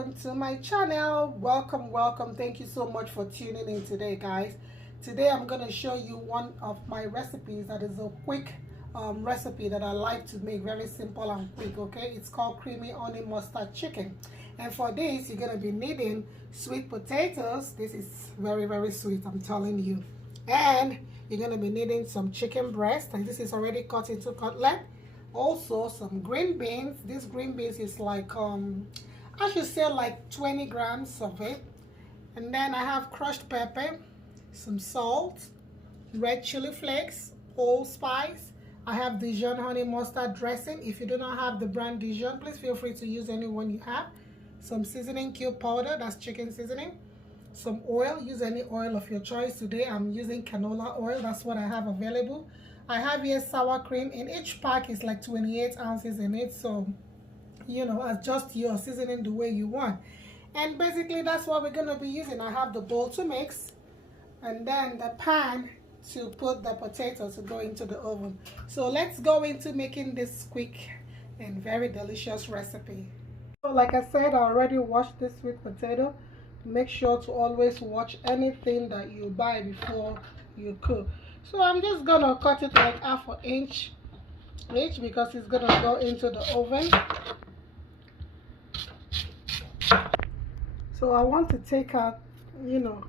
welcome to my channel. Welcome. Thank you so much for tuning in today, guys. Today I'm going to show you one of my recipes that is a quick recipe that I like to make, very simple and quick. Okay, it's called creamy onion mustard chicken, and for this you're going to be needing sweet potatoes. This is very sweet, I'm telling you. And you're going to be needing some chicken breast, and this is already cut into cutlet. Also some green beans. This green beans is like I should say like 20 grams of it. And then I have crushed pepper, some salt, red chili flakes, allspice. I have Dijon honey mustard dressing. If you do not have the brand Dijon, please feel free to use any one you have. Some seasoning cube powder, that's chicken seasoning. Some oil, use any oil of your choice. Today I'm using canola oil, that's what I have available. I have here sour cream. In each pack is like 28 ounces in it, so you know, adjust your seasoning the way you want. And basically that's what we're going to be using. I have the bowl to mix, and then the pan to put the potato to go into the oven. So let's go into making this quick and very delicious recipe. So like I said, I already washed this sweet potato. Make sure to always watch anything that you buy before you cook. So I'm just gonna cut it like half an inch each because it's gonna go into the oven. So I want to take out, you know,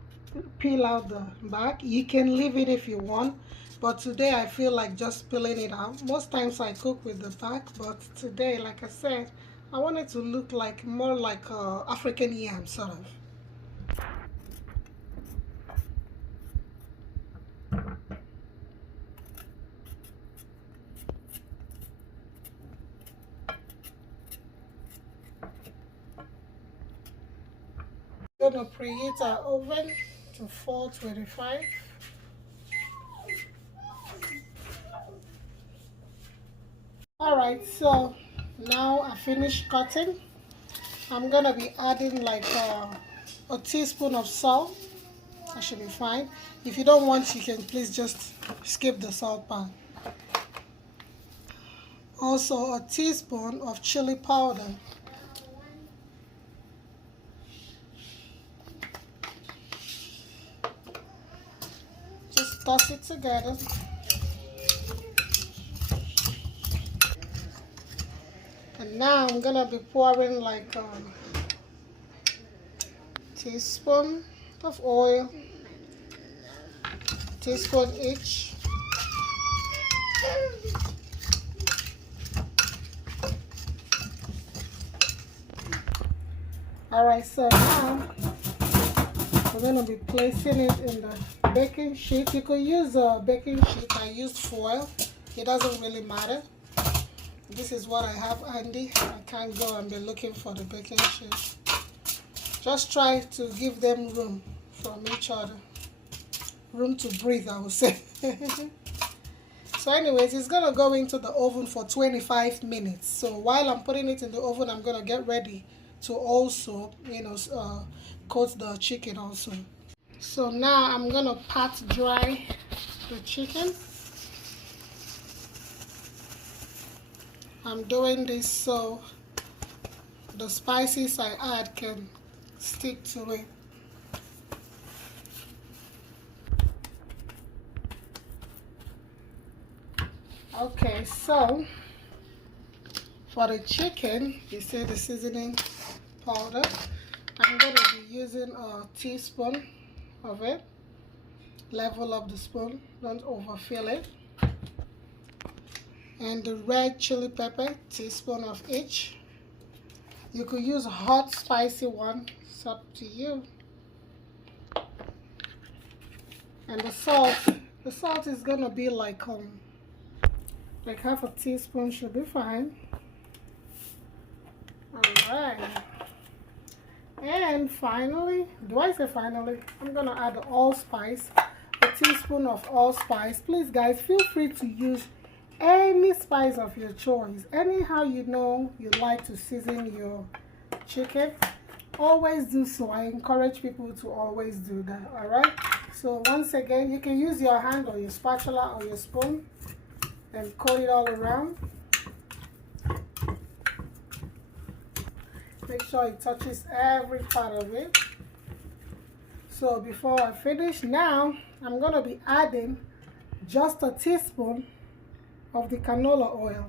peel out the back. You can leave it if you want, but today I feel like just peeling it out. Most times I cook with the back, but today, like I said, I want it to look like more like African yam sort of. I'm going to preheat our oven to 425. Alright, so now I finished cutting. I'm going to be adding like a teaspoon of salt. That should be fine. If you don't want, you can please just skip the salt part. Also a teaspoon of chili powder. Toss it together. And now I'm gonna be pouring like a teaspoon of oil, teaspoon each. Alright, so now we're gonna be placing it in the baking sheet. You could use a baking sheet. I used foil. It doesn't really matter. This is what I have handy. I can't go and be looking for the baking sheet. Just try to give them room from each other. Room to breathe, I would say. So anyways, it's gonna go into the oven for 25 minutes. So while I'm putting it in the oven, I'm gonna get ready to also, you know, coat the chicken also. So now I'm gonna pat dry the chicken. I'm doing this so the spices I add can stick to it. Okay, so for the chicken, you see the seasoning powder. I'm going to be using a teaspoon of it. Level up the spoon, don't overfill it. And the red chili pepper, teaspoon of each. You could use a hot spicy one, it's up to you. And the salt is gonna be like half a teaspoon should be fine. Alright. And finally, do I say finally? I'm gonna add the allspice, a teaspoon of allspice. Please guys, feel free to use any spice of your choice. Anyhow you know you like to season your chicken, always do so. I encourage people to always do that. Alright, so once again, you can use your hand or your spatula or your spoon and coat it all around. Make sure it touches every part of it. So before I finish, now I'm going to be adding just a teaspoon of the canola oil.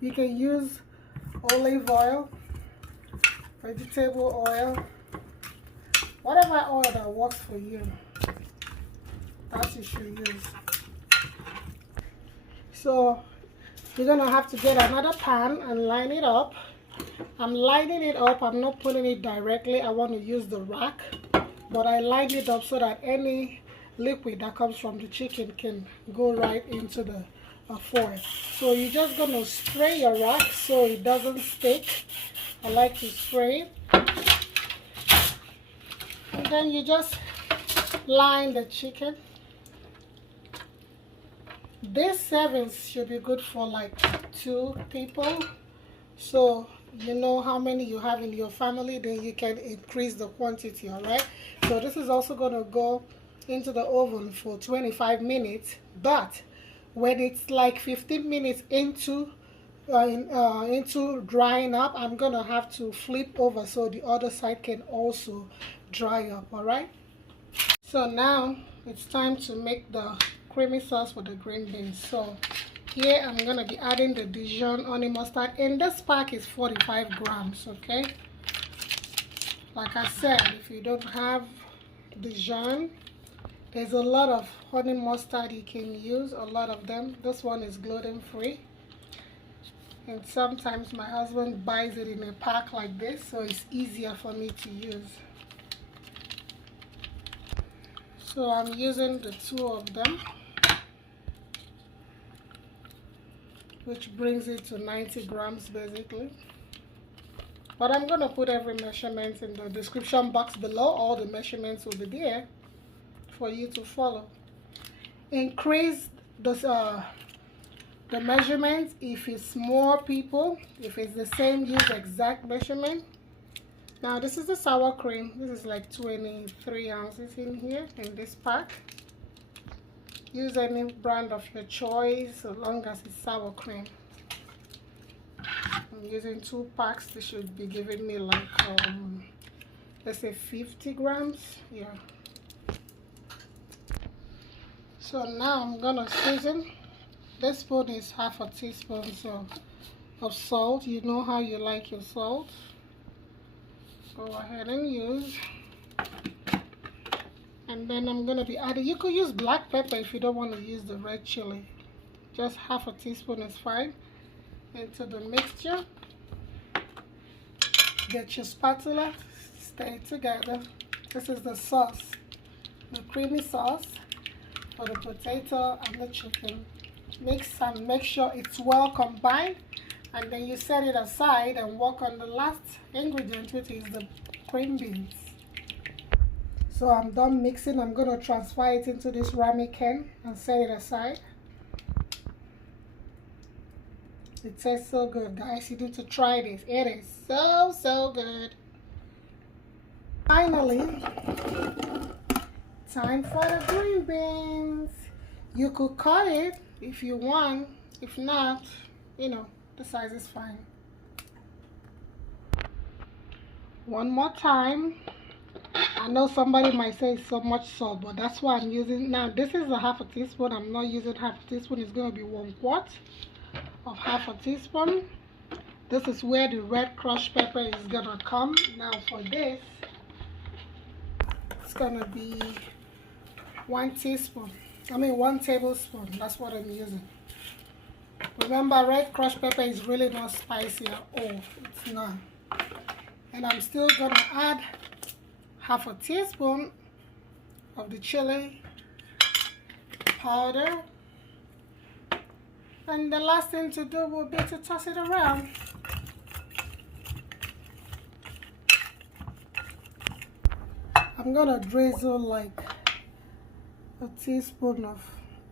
You can use olive oil, vegetable oil, whatever oil that works for you, that you should use. So you're gonna have to get another pan and line it up. I'm lining it up, I'm not putting it directly. I want to use the rack, but I line it up so that any liquid that comes from the chicken can go right into the foil. So you're just gonna spray your rack so it doesn't stick. I like to spray it, and then you just line the chicken. This servings should be good for like 2 people, so you know how many you have in your family, then you can increase the quantity. All right, so this is also going to go into the oven for 25 minutes, but when it's like 15 minutes into drying up, I'm gonna have to flip over so the other side can also dry up. All right, so now it's time to make the creamy sauce for the green beans. So here I'm gonna be adding the Dijon honey mustard, and this pack is 45 grams. Okay, like I said, if you don't have Dijon, there's a lot of honey mustard you can use, a lot of them. This one is gluten-free, and sometimes my husband buys it in a pack like this, so it's easier for me to use. So I'm using the 2 of them, which brings it to 90 grams basically. But I'm going to put every measurement in the description box below. All the measurements will be there for you to follow. Increase the measurements if it's more people. If it's the same, use exact measurement. Now this is the sour cream. This is like 23 ounces in here in this pack. Use any brand of your choice so long as it's sour cream. I'm using 2 packs. This should be giving me like let's say 50 grams. Yeah. So now I'm gonna season. This spoon is half a teaspoon of salt. You know how you like your salt. Go ahead and use. And then I'm gonna be adding, you could use black pepper if you don't want to use the red chili. Just half a teaspoon is fine. Into the mixture. Get your spatula, stay together. This is the sauce, the creamy sauce for the potato and the chicken. Mix and make sure it's well combined, and then you set it aside and work on the last ingredient, which is the green beans. So I'm done mixing. I'm going to transfer it into this ramekin and set it aside. It tastes so good, guys. You need to try this. It is so good. Finally, time for the green beans. You could cut it if you want. If not, you know, the size is fine. One more time. I know somebody might say it's so much salt, but that's why I'm using. Now this is a half a teaspoon. I'm not using half a teaspoon. It's going to be 1/4 of half a teaspoon. This is where the red crushed pepper is going to come. Now for this, it's going to be 1 tablespoon. That's what I'm using. Remember, red crushed pepper is really not spicy at all. It's not. And I'm still going to add half a teaspoon of the chili powder. And the last thing to do will be to toss it around. I'm gonna drizzle like a teaspoon of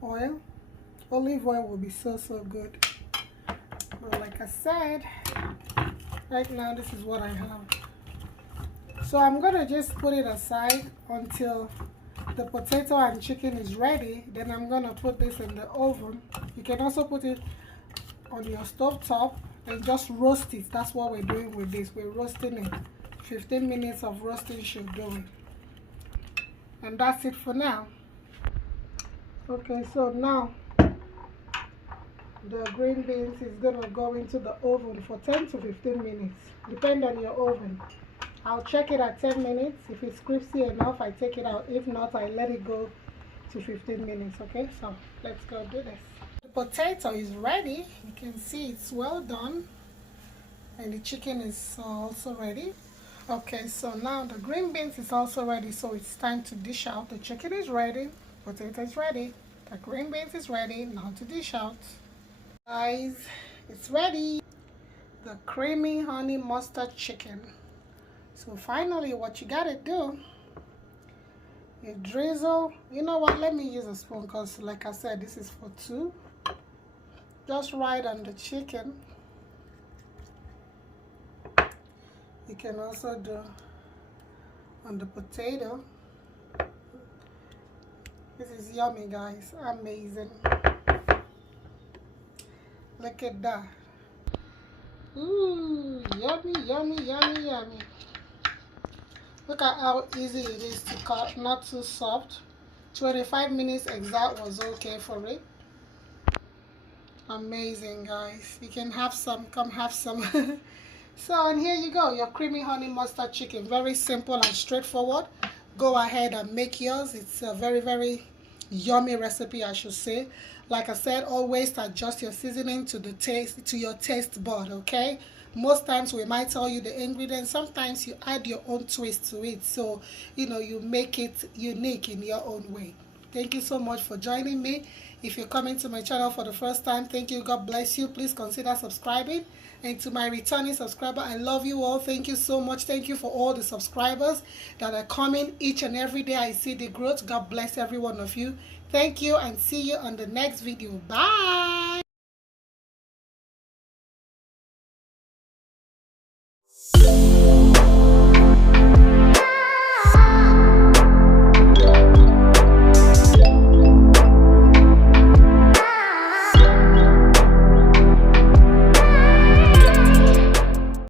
oil. Olive oil will be so good. But like I said, right now this is what I have. So I'm gonna just put it aside until the potato and chicken is ready. Then I'm gonna put this in the oven. You can also put it on your stove top and just roast it. That's what we're doing with this. We're roasting it. 15 minutes of roasting should do it. And that's it for now. Okay, so now the green beans is gonna go into the oven for 10 to 15 minutes, depend on your oven. I'll check it at 10 minutes. If it's crispy enough, I take it out. If not, I let it go to 15 minutes. Okay, so let's go do this. The potato is ready. You can see it's well done, and the chicken is also ready. Okay, so now the green beans is also ready, so it's time to dish out. The chicken is ready, potato is ready, the green beans is ready. Now to dish out. Guys, it's ready. The creamy honey mustard chicken. So finally, what you gotta do, you drizzle. You know what? Let me use a spoon because, like I said, this is for two. Just right on the chicken. You can also do on the potato. This is yummy, guys. Amazing. Look at that. Ooh, yummy, yummy, yummy, yummy. Look at how easy it is to cut, not too soft. 25 minutes exact was okay for it. Amazing, guys. You can have some, come have some. So, and here you go, your creamy honey mustard chicken. Very simple and straightforward. Go ahead and make yours. It's a very, very yummy recipe, I should say. Like I said, always adjust your seasoning to the taste, to your taste bud, okay? Most times we might tell you the ingredients. Sometimes you add your own twist to it. So, you know, you make it unique in your own way. Thank you so much for joining me. If you're coming to my channel for the first time, thank you. God bless you. Please consider subscribing. And to my returning subscriber, I love you all. Thank you so much. Thank you for all the subscribers that are coming each and every day. I see the growth. God bless every one of you. Thank you, and see you on the next video. Bye.